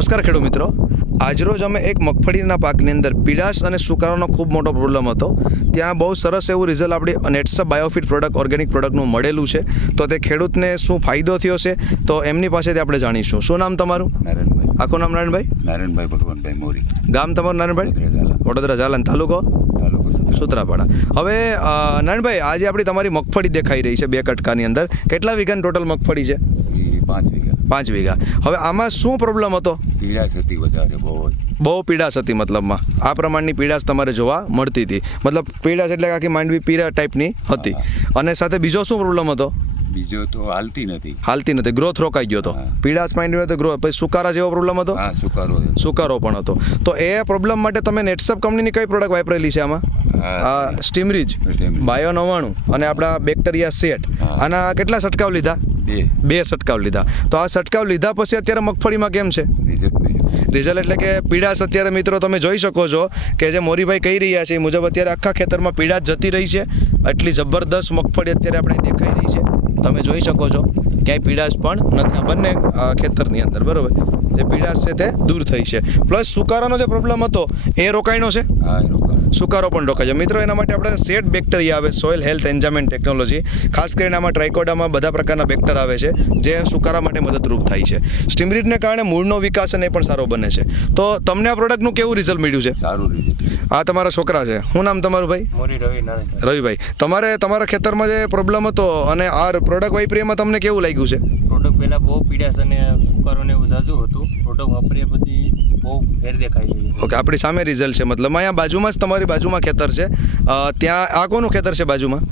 નમસ્કાર ખેડૂત મિત્રો, આજરોજ અમે એક મગફળીના પાકની અંદર પીડાશ અને સુકારોનો ખૂબ મોટો પ્રોબ્લેમ હતો. ત્યાં બહુ સરસ એવું રિઝલ્ટ આપણી નેટસપ બાયોફિટ પ્રોડક્ટ ઓર્ગેનિક પ્રોડક્ટનું મળેલું છે. તો તે ખેડૂતને શું ફાયદો થયો છે તો એમની પાસેથી આપણે જાણીશું. શું નામ તમારું? નારાયણભાઈ. આખું નામ નારાયણભાઈ? નારાયણભાઈ ભગવાનભાઈ મોરી. ગામ તમારું નારાયણભાઈ? વડોદરા જાલન, તાલુકો સુત્રાપાડા. હવે નારાયણભાઈ, આજે આપણી તમારી મગફળી દેખાઈ રહી છે 2 કટકાની અંદર. કેટલા વીઘાની ટોટલ મગફળી છે? 5 વીઘા. 5 વીઘા. હવે આમાં શું પ્રોબ્લેમ હતો? પીડાશ હતી વધારે, બહુ પીડાશ હતી. મતલબમાં આ પ્રમાણની પીડાશ તમારે જોવા મળતી હતી. મતલબ પીડાશ એટલે આખી માંડવી પીળા ટાઈપની હતી. અને સાથે બીજો શું પ્રોબ્લેમ હતો? બીજો તો હાલતી નથી, ગ્રોથ રોકાઈ ગયો હતો. પીડાશ માંડવી તો ગ્રોથ. પછી સુકારા જેવો પ્રોબ્લેમ હતો? હા, સુકારો પણ હતો. તો એ પ્રોબ્લેમ માટે તમે નેટસપ કંપનીની કઈ પ્રોડક્ટ વાપરેલી છે આમાં? સ્ટીમરીજ બાયો 99 અને આપણા બેક્ટેરિયા સેટ. આના કેટલા છંટકાવ લીધા? 2 છંટકાવ લીધા. તો આ છંટકાવ લીધા પછી અત્યારે મગફળીમાં કેમ છે રિઝલ્ટ? એટલે કે પીડાશ અત્યારે મિત્રો તમે જોઈ શકો છો કે જે મોરીભાઈ કહી રહ્યા છે એ મુજબ અત્યારે આખા ખેતરમાં પીડાશ જતી રહી છે. એટલી જબરદસ્ત મગફળી અત્યારે આપણે દેખાઈ રહી છે. તમે જોઈ શકો છો ક્યાંય પીડાશ પણ નથી બંને ખેતરની અંદર. બરોબર, જે પીડાશ છે તે દૂર થઈ છે. પ્લસ સુકારાનો જે પ્રોબ્લેમ હતો એ રોકાઈનો છે. સુકારો પણ રોકાય છે મિત્રો. એના માટે આપણે સેટ બેક્ટેરિયા આવે, soil health enzyme and technology. ખાસ કરીને આમાં ટ્રાઇકોડામાં બધા પ્રકારના બેક્ટર આવે છે જે સુકારા માટે મદદરૂપ થાય છે. સ્ટીમરીડને કારણે મૂળનો વિકાસ અને એ પણ સારો બને છે. તો તમને આ પ્રોડક્ટનું કેવું રિઝલ્ટ મળ્યું છે? સારું રિઝલ્ટ. આ તમારા છોકરા છે. શું નામ તમારું ભાઈ? મોરી રવિભાઈ. તમારા ખેતરમાં જે પ્રોબ્લેમ હતો અને આ પ્રોડક્ટ વાપરી એમાં તમને કેવું લાગ્યું છે? પ્રોડક્ટ પહેલાં બહુ પીડાશ અને સુકારો ને એવું ઝાઝું હતું. પ્રોડક્ટ વાપર્યા પછી બહુ ફેર દેખાઈ ગયું. ઓકે, આપણી સામે રિઝલ્ટ છે. મતલબ અહીંયા બાજુમાં જ તમારી બાજુમાં ખેતર છે. ત્યાં આ કોનું ખેતર છે બાજુમાં?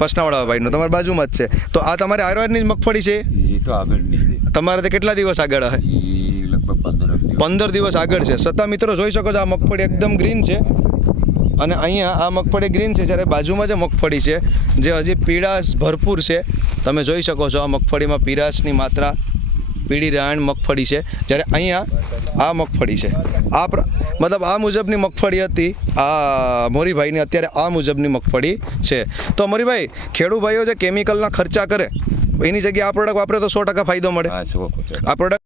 પસનાવાળા ભાઈનું. તમારી બાજુમાં જ છે. તો આ તમારે આયુર્વેદની જ મગફળી છે? એ તો આગળની તમારે તે કેટલા દિવસ આગળ હશે? લગભગ 15 દિવસ આગળ છે. છતાં મિત્રો જોઈ શકો છો આ મગફળી એકદમ ગ્રીન છે. અને અહીંયા આ મગફળી ગ્રીન છે, જ્યારે બાજુમાં જે મગફળી છે જે હજી પીળાશ ભરપૂર છે. તમે જોઈ શકો છો આ મગફળીમાં પીળાશની માત્રા, પીળી રાયણ મગફળી છે. જ્યારે અહીંયા આ મગફળી છે મતલબ આ મુજબની મગફળી હતી આ મોરીભાઈની. અત્યારે આ મુજબની મગફળી છે. તો મોરીભાઈ, ખેડૂત ભાઈઓ જે કેમિકલના ખર્ચા કરે એની જગ્યાએ આ પ્રોડક્ટ વાપરે તો 100% ફાયદો મળે. હા, આ પ્રોડક્ટ